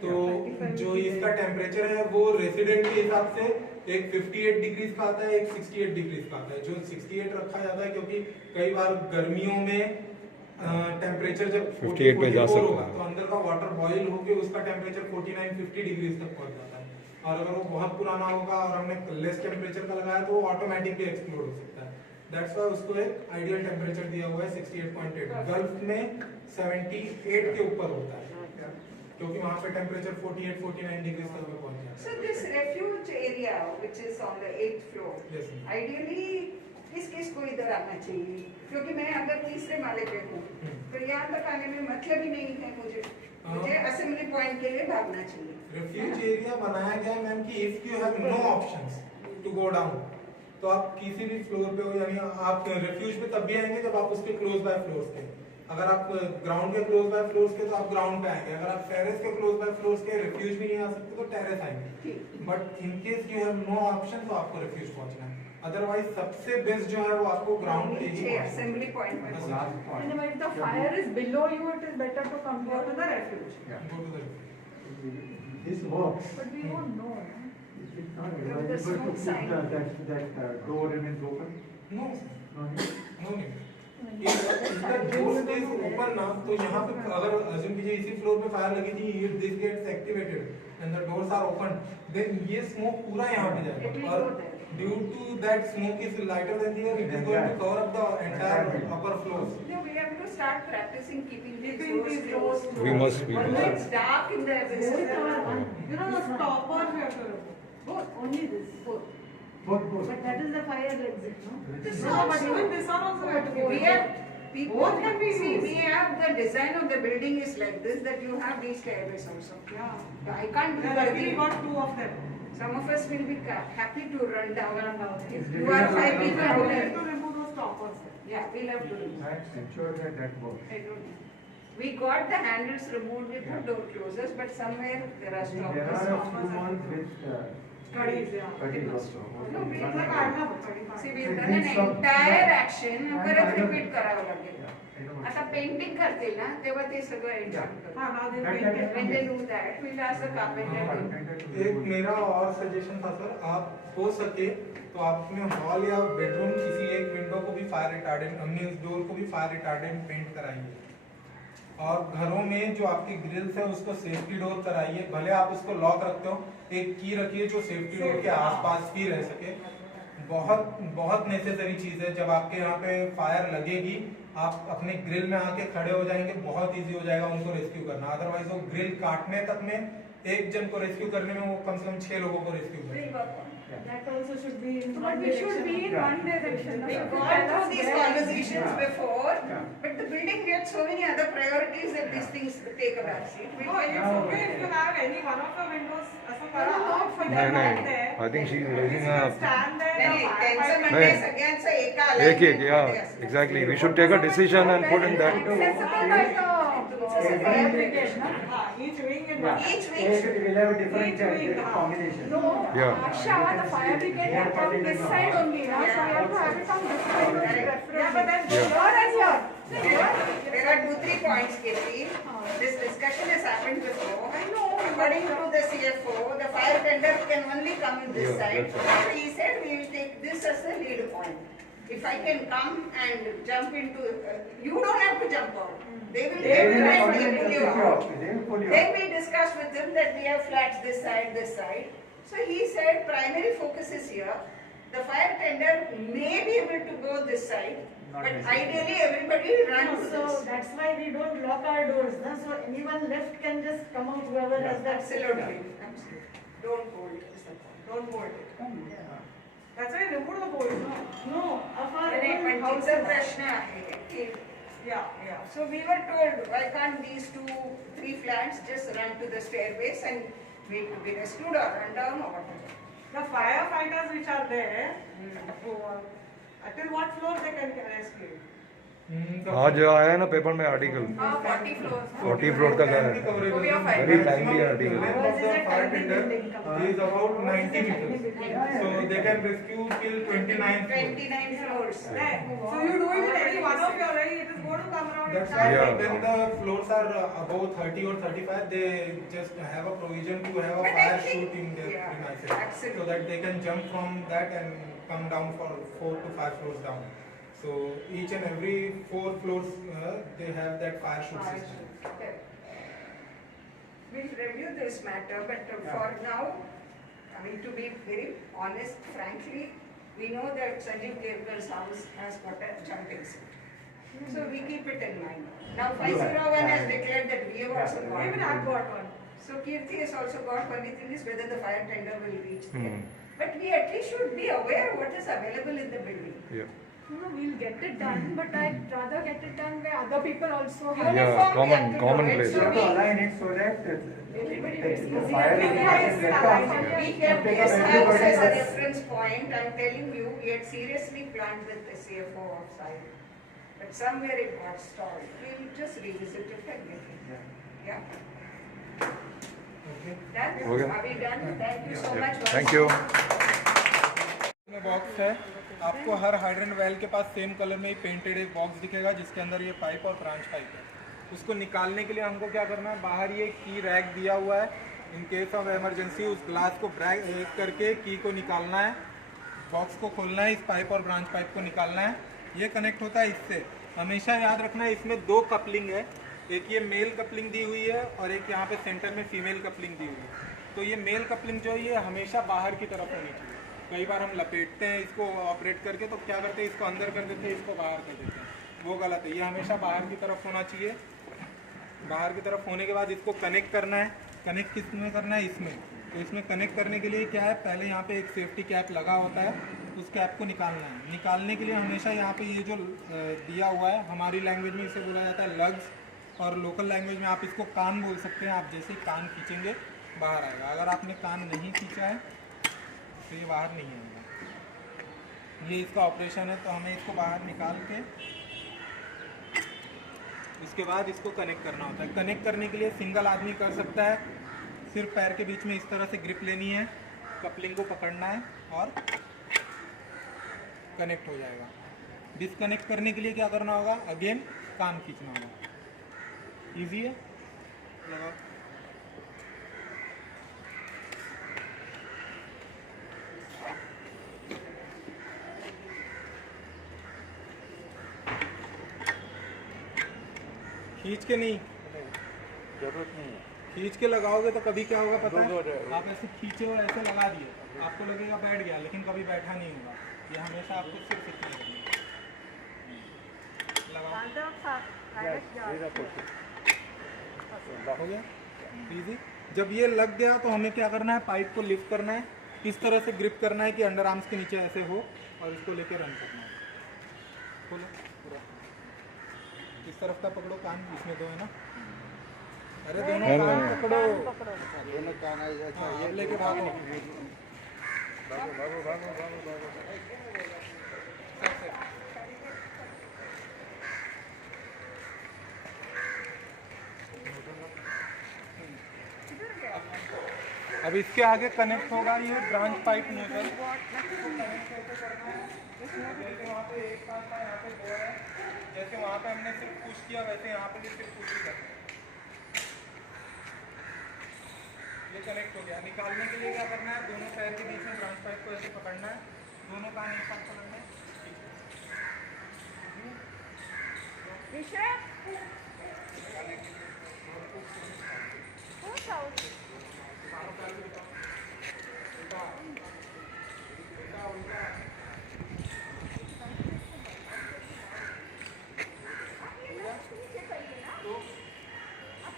तो जो इसका टेम्परेचर है वो रेसिडेंट के हिसाब से एक 58 डिग्रीज का आता है, एक 68 डिग्रीज का आता है। जो 68 रखा जाता है क्योंकि कई बार गर्मियों में टेम्परेचर जब 58 पे जा सकता होगा है तो अंदर का वाटर बॉईल होकर उसका टेम्परेचर 49-50 डिग्रीज तक पहुंच जाता है, और अगर वो बहुत पुराना होगा और हमने लेस टेम्परेचर का लगाया तो वो ऑटोमेटिकली एक्सप्लोड हो सकता है। दैट्स व्हाई उसको एक आइडियल टेम्परेचर दिया हुआ है 68.8। गल्फ में 78 के ऊपर होता है क्योंकि वहाँ पे टेम्परेचर 48-49 डिग्री तक में पहुँच जाता So this refuge area which is on the 8th floor, Yes, ma'am. ideally किसको इधर आना चाहिए? क्योंकि मैं अगर तीसरे माले पे हूँ, तो यहाँ तक आने में मतलब ही नहीं है मुझे असेंबली पॉइंट के लिए भागना चाहिए। रेफ्यूज एरिया बनाया गया है मैम कि if you have no options to go down, तो आप किसी भी फ्लोर पे हो, यानी आप रेफ्यूज पे तब भी आएंगे जब आप उसके क्लोज बाय फ्लोर्स के, अगर आप ग्राउंड के क्लोज बाय फ्लोर्स के तो आप ग्राउंड पे आएंगे, अगर आप टेरेस के क्लोज बाय फ्लोर्स के रेफ्यूज भी नहीं आ सकते तो टेरेस आएंगे। But in case you have no option तो आपको रेफ्यूज पहुंचना है, अदरवाइज सबसे बेस्ट जो है वो आपको ग्राउंड पे ही असेंबली पॉइंट में And if the fire is below you, it is better to come go here to the refuge. This works. But we don't know. It's not The able to smoke keep sign. that door remains open. No No need. No need. If the door stays open ना, तो यहाँ पे अगर assume कीजिए इसी फ्लोर पे फायर लगी थी, if this gets activated and the doors are open, then ये smoke पूरा यहाँ पे It will जाएगा, go और there. due to that smoke is lighter than the air, it is going to cover up the entire upper floors. No, we have to start practicing keeping these doors these closed. doors We must be. Although it's dark in the Both abyss. are one. You know the stopper we have to remove. Both, only this, both. Both. But that is the fire exit, no? This No, but also- even this one also we have to go. We have people. Both can be See, used. we have the design of the building is like this, that you have these stairways also. Yeah. I can't do Yeah, that. luckily we got two of them. Some of us will be happy to run down. Run down. If you are 5 people We out have there. to remove those stoppers. Yeah, we'll have to do that. And ensure that works. I don't know. We got the handles removed, we put door closers, but somewhere there are There stoppers. are a few ones with Studies, yeah. studies also. No, we It's like I have 35. See, we've done an entire action, परत repeat करावं लागेल. I know. आता पेंटिंग करतील ना, तेव्हा ते सगळं enjoy करतील. हाँ, now they That- paint it. When they do that, we'll ask the carpenter to. एक मेरा और सजेशन था सर, आप हो सके तो आप अपने हॉल या बेडरूम किसी एक विंडो को भी फायर रिटार्डेंट, अपनी उस डोर को भी फायर रिटार्डेंट पेंट कराइए, और घरों में जो आपकी ग्रिल्स है उसको सेफ्टी डोर कराइए, भले आप उसको लॉक रखते हो, एक की रखिए जो सेफ्टी डोर के आसपास ही रह सके। बहुत बहुत नेसेसरी चीज़ है, जब आपके यहाँ पे फायर लगेगी आप अपने ग्रिल में आके खड़े हो जाएंगे, बहुत इजी हो जाएगा उनको रेस्क्यू करना, अदरवाइज वो ग्रिल काटने तक में एक जन को रेस्क्यू करने में वो कम से कम 6 लोगों को रेस्क्यू करेगा। That also should be in But one we should be in direction. one direction. We've no? gone through these conversations Yeah. before, Yeah. but the building gets so many other priorities that these things take a back seat. No, it's okay if you have any one of the windows as a fire No, out for No, them no. right there. I think she is At least raising you can a. stand there. नाही, the त्यांचं firefighting- म्हणणं आहे सगळ्यांचं एका alignment Yeah, मध्ये असलं. exactly. We should take a decision and put in that. Accessible by the fire brigade, no? हाँ, each wing in Yeah. one. Each wing. It will have a different Each wing, combination. No, Yeah. Asha, the fire brigade have come this side only, no? So we have to have it on this side only, Yeah, but preferably. then Yeah. Here and here. There are 2-3 points, Katie. This discussion has happened before. I know. According to the CFO, the fire tender can only come in this Yeah, side. that's right. So he said we will take this as the lead point. If I can come and jump into, you don't have to jump out. They will pull you out. They will pull you Then out. we discussed with them that we have flats this side. So he said primary focus is here. The fire tender may be able to go this side, Not but necessarily. ideally everybody run to So this. that's why we don't lock our doors, no? So anyone left can just come out, whoever has that. Absolutely. Absolutely. Don't hold it. is the point. Don't hold it. That's why remove the bolts, no? No, of our नाही, own पण house. तिचा प्रश्न आहे की Yeah. so we were told why can't these 2-3 flats just run to the stairways and wait to be rescued or run down or whatever. The firefighters which are there, until what floor they can rescue? आज आया है ना पेपर में आर्टिकल, 40 floors. 40 फ्लोर का है, very timely article. Fire tender is about 90 meters, so they can rescue till 29 floors. 29 floors. So you do it in any one of your area, it is going to come around. That's inside. why Yeah. when the floors are above 30 or 35, they just have a provision to have a But I fire think- chute in their yeah, premises, absolutely. so that they can jump from that and come down for 4 to 5 floors down. So each and every 4 floors they have that fire chute system. Okay. We'll review this matter, but for now, I mean, to be very honest, frankly, we know that Sanjeev Devgar's house has got a jumping seat. So we keep it in mind. Now 501 has declared that we have also got. Even I've got one. So Kirti has also got, only thing is whether the fire tender will reach there. But we at least should be aware what is available in the building. Yeah. No, we'll get it done, but I'd rather get it done where other people also have. Yeah, common place. You have to align it so that the fire Yes, We have this house as a reference point. I'm telling you, we had seriously planned with the CFO outside. But somewhere it got stalled. We'll just revisit it and get it. Yeah? Done? Okay. Are we done? Thank you so much. Thank you. में बॉक्स है, आपको हर हाइड्रेंट वेल के पास सेम कलर में ही पेंटेड एक बॉक्स दिखेगा जिसके अंदर ये पाइप और ब्रांच पाइप है। उसको निकालने के लिए हमको क्या करना है, बाहर ये की रैक दिया हुआ है, इन केस ऑफ इमरजेंसी उस ग्लास को ब्रेक करके की को निकालना है, बॉक्स को खोलना है, इस पाइप और ब्रांच पाइप को निकालना है। ये कनेक्ट होता है इससे। हमेशा याद रखना है इसमें दो कपलिंग है, एक ये मेल कपलिंग दी हुई है और एक यहाँ पे सेंटर में फीमेल कपलिंग दी हुई है। तो ये मेल कपलिंग जो है ये हमेशा बाहर की तरफ होनी चाहिए। कई बार हम लपेटते हैं इसको ऑपरेट करके, तो क्या करते हैं इसको अंदर कर देते हैं, इसको बाहर कर देते हैं, वो गलत है। ये हमेशा बाहर की तरफ होना चाहिए। बाहर की तरफ होने के बाद इसको कनेक्ट करना है। कनेक्ट किस में करना है, इसमें। तो इसमें कनेक्ट करने के लिए क्या है, पहले यहाँ पे एक सेफ्टी कैप लगा होता है, उस कैप को निकालना है। निकालने के लिए हमेशा यहाँ पे ये जो दिया हुआ है, हमारी लैंग्वेज में इसे बोला जाता है लग्स, और लोकल लैंग्वेज में आप इसको कान बोल सकते हैं। आप जैसे ही कान खींचेंगे बाहर आएगा। अगर आपने कान नहीं खींचा है तो ये बाहर नहीं आएगा। ये इसका ऑपरेशन है। तो हमें इसको बाहर निकाल के इसके बाद इसको कनेक्ट करना होता है। कनेक्ट करने के लिए सिंगल आदमी कर सकता है। सिर्फ पैर के बीच में इस तरह से ग्रिप लेनी है, कपलिंग को पकड़ना है और कनेक्ट हो जाएगा। डिस्कनेक्ट करने के लिए क्या करना होगा, अगेन कान खींचना होगा। ईजी है, लगाओ। खींच के नहीं, जरूरत नहीं है। खींच के लगाओगे तो कभी क्या होगा पता है, आप ऐसे खींचे और ऐसे लगा दिए, आपको लगेगा बैठ गया, लेकिन कभी बैठा नहीं होगा। ये हमेशा आपको सिर्फ इतना करना है। लगाओ, हो गया इजी। जब ये लग गया तो हमें क्या करना है, पाइप को लिफ्ट करना है, इस तरह से ग्रिप करना है कि अंडर आर्म्स के नीचे ऐसे हो, और इसको लेके रन करना है। खोलो पूरा, इस तरफ का पकड़ो कान, इसमें दो है ना, अरे दोनों कान पकड़ो, दोनों कान हाँ, लेके भागो। अब इसके आगे कनेक्ट होगा ये ब्रांच पाइप नोजल। जैसे वहाँ पे एक पाइप था, यहाँ पे दो है। जैसे वहाँ पे हमने सिर्फ पुश किया, वैसे यहाँ पे भी सिर्फ पुश ही करना है। ये कनेक्ट हो गया। निकालने के लिए क्या करना है, दोनों पैर के बीच में ब्रांच पाइप को ऐसे पकड़ना है, दोनों कान एक साथ पकड़ना है।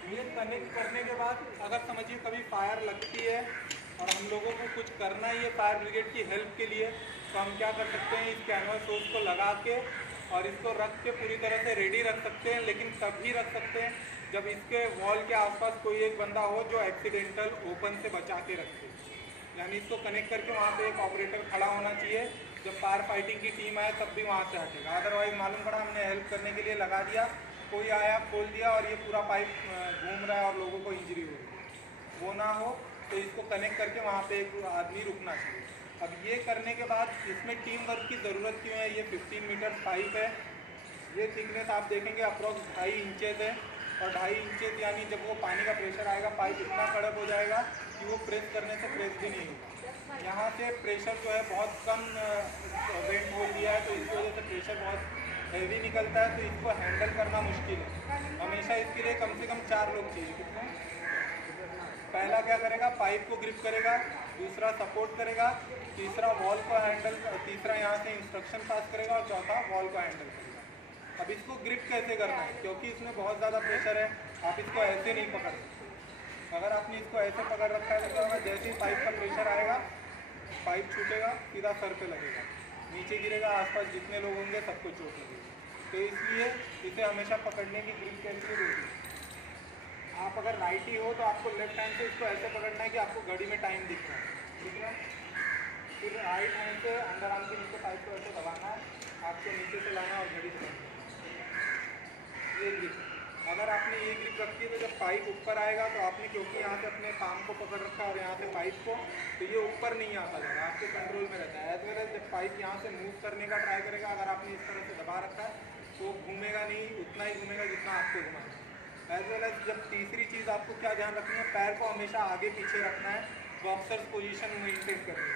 ये कनेक्ट करने के बाद अगर समझिए कभी फायर लगती है और हम लोगों को कुछ करना ही है फायर ब्रिगेड की हेल्प के लिए, तो हम क्या कर सकते हैं, इस कैनवास सोर्स को लगा के और इसको रख के पूरी तरह से रेडी रख सकते हैं। लेकिन तभी रख सकते हैं जब इसके वॉल के आसपास कोई एक बंदा हो जो एक्सीडेंटल ओपन से बचा के रखे, यानी इसको कनेक्ट करके वहाँ पे एक ऑपरेटर खड़ा होना चाहिए। जब फायर फाइटिंग की टीम आए तब भी वहाँ से हटेगा। अदरवाइज मालूम पड़ा हमने हेल्प करने के लिए लगा दिया, कोई आया खोल दिया और ये पूरा पाइप घूम रहा है और लोगों को इंजरी हो रही है, वो ना हो। तो इसको कनेक्ट करके वहाँ पे एक आदमी रुकना चाहिए। अब ये करने के बाद इसमें टीम वर्क की ज़रूरत क्यों है, ये 15 मीटर पाइप है। ये थिकनेस आप देखेंगे अप्रॉक्स 2.5 इंचेस है, और 2.5 इंचेस यानी जब वो पानी का प्रेशर आएगा पाइप इतना कड़क हो जाएगा कि वो प्रेस करने से प्रेस भी नहीं होगा। यहाँ से प्रेशर जो है बहुत कम वेट बोल दिया है, तो इसकी वजह से प्रेशर बहुत हैवी निकलता है, तो इसको हैंडल करना मुश्किल है। हमेशा इसके लिए कम से कम 4 लोग चाहिए। कितने? पहला क्या करेगा, पाइप को ग्रिप करेगा, दूसरा सपोर्ट करेगा, तीसरा वॉल को हैंडल, तीसरा यहाँ से इंस्ट्रक्शन पास करेगा, और चौथा वॉल को हैंडल करेगा। अब इसको ग्रिप कैसे करना है, क्योंकि इसमें बहुत ज़्यादा प्रेशर है, आप इसको ऐसे नहीं पकड़ सकते। अगर आपने इसको ऐसे पकड़ रखा है तो क्या होगा, जैसे ही पाइप का प्रेशर आएगा पाइप छूटेगा, सीधा सर पे लगेगा, नीचे गिरेगा, आसपास जितने लोग होंगे सबको चोट लगेगी। तो इसलिए इसे हमेशा पकड़ने की ग्रिप कैसी होती है। आप अगर राइटी हो तो आपको लेफ्ट हैंड से इसको ऐसे पकड़ना है कि आपको घड़ी में टाइम दिख रहा है, ठीक है। फिर राइट हैंड से अंडर आर्म के नीचे पाइप को ऐसे दबाना है, आपको नीचे से लाना और घड़ी से ये ग्रिप। अगर आपने ये ग्रिप रखी है तो जब पाइप ऊपर आएगा तो आपने, क्योंकि यहाँ से अपने पाम को पकड़ रखा है और यहाँ से पाइप को, तो ये ऊपर नहीं आता जाएगा, आपके कंट्रोल में रहता है। एज वेल एज जब पाइप यहाँ से मूव करने का ट्राई करेगा, अगर आपने इस तरह से दबा रखा है तो घूमेगा नहीं, उतना ही घूमेगा जितना आपको घुमाना। एज वेल एज जब तीसरी चीज़ आपको क्या ध्यान रखनी है, पैर को हमेशा आगे पीछे रखना है, बॉक्सर्स पोजीशन मेंटेन करनी है।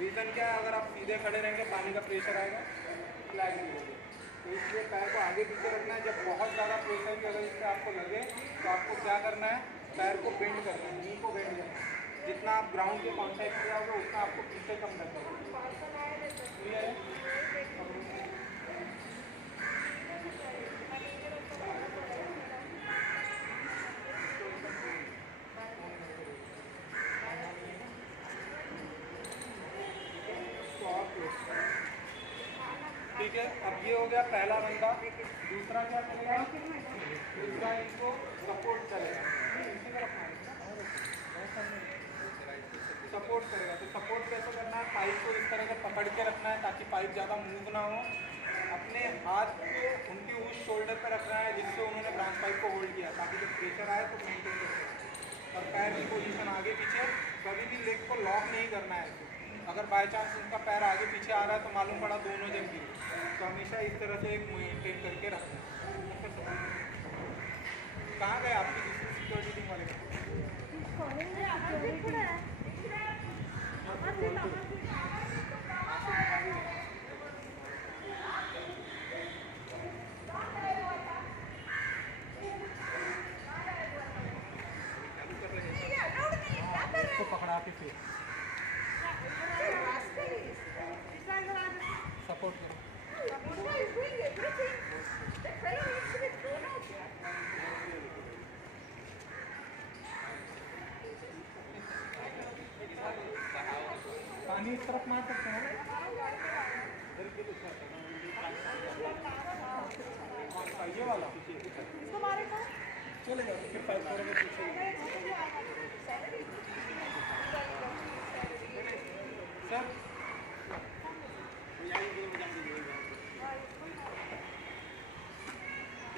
रीज़न क्या है, अगर आप सीधे खड़े रहेंगे पानी का प्रेशर आएगा, फ्लैग नहीं होगी, तो इसलिए पैर को आगे पीछे रखना है। जब बहुत ज़्यादा प्रेशर की अगर इससे आपको लगे तो आपको क्या करना है, पैर को बेंड करना है, नी को बेंड करना है। जितना आप ग्राउंड के कॉन्टैक्ट में जाओगे उतना आपको पीछे कम करना है। क्लियर है? ठीक है, अब ये हो गया पहला बंदा। दूसरा क्या करेगा, दूसरा इनको सपोर्ट करेगा, सपोर्ट करेगा। तो सपोर्ट कैसे करना है, पाइप को इस तरह से पकड़ के रखना है ताकि पाइप ज़्यादा मूव ना हो। अपने हाथ को उनके उस शोल्डर पर रखना है जिससे उन्होंने ब्रांच पाइप को होल्ड किया, ताकि जब प्रेशर आए तो मेंटेन कर सकें। और पैर की पोजीशन आगे पीछे, कभी भी लेग को लॉक नहीं करना है। अगर बाय चांस उनका पैर आगे पीछे आ रहा है तो मालूम पड़ा दोनों जन गिरे, तो हमेशा इस तरह से एक मेंटेन करके रखना है। कहाँ गए आपकी दूसरी सिक्योरिटी टीम वाले? इसको पकड़ा के फिर सपोर्ट करो। पानी इस तरफ मार सकते हैं, ये वाला चलेगा, फिर पाइप करोगे पीछे। सर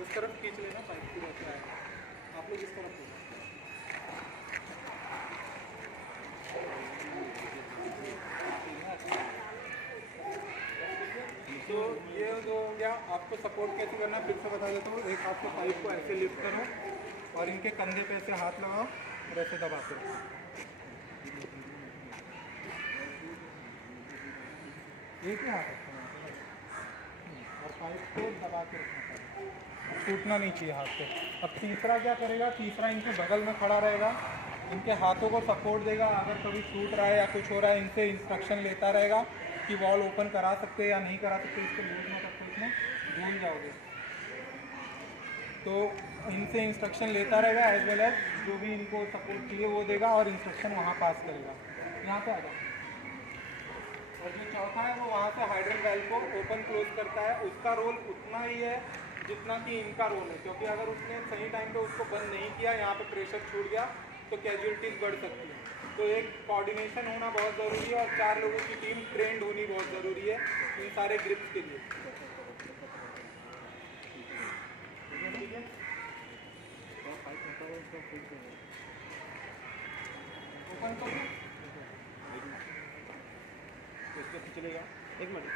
इस तरफ खींच लेना पाइप की वजह से, आप लोग इस तरफ तो ये जो हो गया। आपको सपोर्ट कैसे करना है फिर से बता देता हूँ। एक हाथ को पाइप को ऐसे लिफ्ट करो और इनके कंधे पे ऐसे हाथ लगाओ और ऐसे दबाते रहो। एक ही हाथ रखना और पाइप को दबा के रखना चाहिए, छूटना नहीं चाहिए हाथ से। अब तीसरा क्या करेगा, तीसरा इनके बगल में खड़ा रहेगा, इनके हाथों को सपोर्ट देगा। अगर कभी टूट रहा है या कुछ हो रहा है इनसे इंस्ट्रक्शन लेता रहेगा कि वॉल ओपन करा सकते या नहीं करा सकते, इसको लूज ना करते, इसमें भूल जाओगे। तो इनसे इंस्ट्रक्शन लेता रहेगा, एज वेल एज जो भी इनको सपोर्ट चाहिए वो देगा और इंस्ट्रक्शन वहाँ पास करेगा। यहाँ पे आ जाओ। और जो चौथा है वो वहाँ से हाइड्रल वेल्व को ओपन क्लोज करता है। उसका रोल उतना ही है जितना कि इनका रोल है, क्योंकि अगर उसने सही टाइम पे उसको बंद नहीं किया, यहाँ पे प्रेशर छूट गया तो कैजुअलिटीज़ बढ़ सकती है। तो एक कोऑर्डिनेशन होना बहुत ज़रूरी है और 4 लोगों की टीम ट्रेंड होनी बहुत ज़रूरी है इन सारे ग्रिप्स के लिए। ठीक है, ओपन करो। चलेगा एक मिनट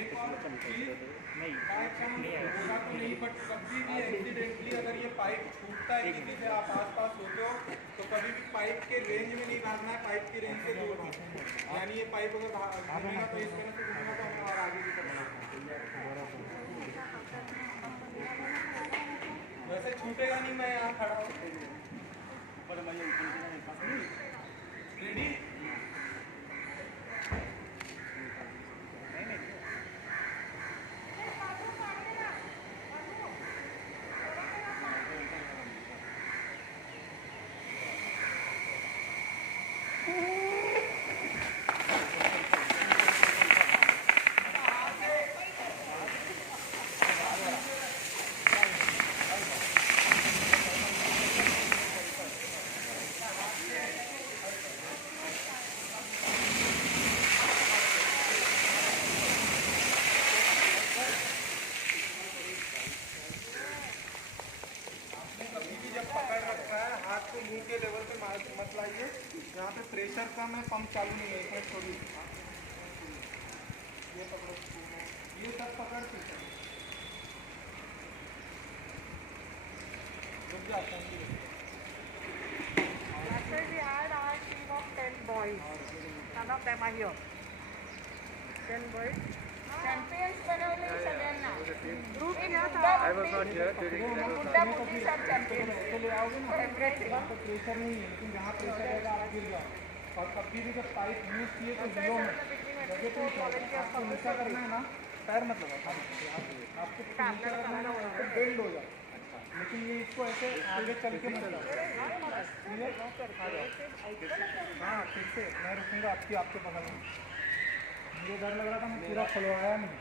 एक और चीज़, पाइप का होगा तो नहीं, बट कभी भी एक्सीडेंटली अगर ये पाइप छूटता है किसी से, आप आसपास होते हो तो कभी भी पाइप के रेंज में नहीं भागना है, पाइप की रेंज से दूर भागना है। यानी ये पाइप अगर घूमेगा तो इस तरह से घूमेगा तो हमें और आगे की तरफ वैसे छूटेगा नहीं। मैं यहाँ खड़ा हूँ, रेडी? आपको मुंह के लेवल पे मत लाइए, यहाँ पे प्रेशर कम है, पंप चालू नहीं है। इसमें छोड़िए, ये पकड़ो, ये सब पकड़ के रुक जाते हैं। Actually, we had our team of 10 boys. None of them are here. 10 boys. Champions बनवले सगळ्यांना. Group किया था. I was not here during that. बुड्ढा बुड्ढी सब champions. तो ले आओगे ना, Everything. यहाँ पे प्रेशर नहीं है, लेकिन जहाँ प्रेशर रहेगा आप गिर जाओ। और कभी भी जब पाइप यूज किए तो जीरो में जगह पे आपको नीचा करना है ना, पैर मत लगाओ, आपको नीचा करना है ना, वहाँ पे बेंड हो जाए। लेकिन ये इसको ऐसे आगे चल के मत लगाओ। हाँ, फिर से मैं रुकूंगा आपके बगल में। मुझे डर लग रहा था, मैं पूरा खुलवाया नहीं।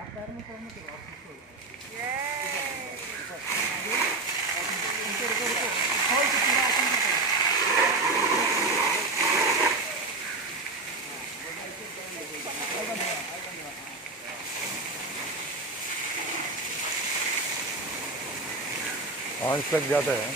आप पैर में छोड़ने के बाद आंच लग जाता है।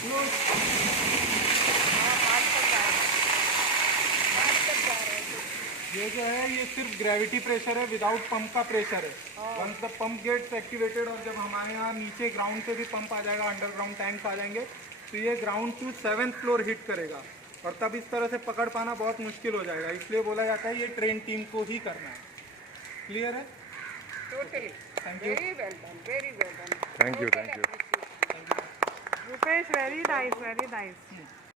ये जो है ये सिर्फ ग्रेविटी प्रेशर है, विदाउट पंप का प्रेशर है। Once the pump gets activated, और जब हमारे यहाँ नीचे ग्राउंड पे भी पंप आ जाएगा, अंडरग्राउंड टैंक्स आ जाएंगे, तो ये ground to 7th floor hit करेगा, और तब इस तरह से पकड़ पाना बहुत मुश्किल हो जाएगा। इसलिए बोला जाता है ये ट्रेन टीम को ही करना है। क्लियर है? Totally. Thank you. Very well done. Very well done. Thank you, Totally thank you. appreciate. Rupesh, very nice, very nice.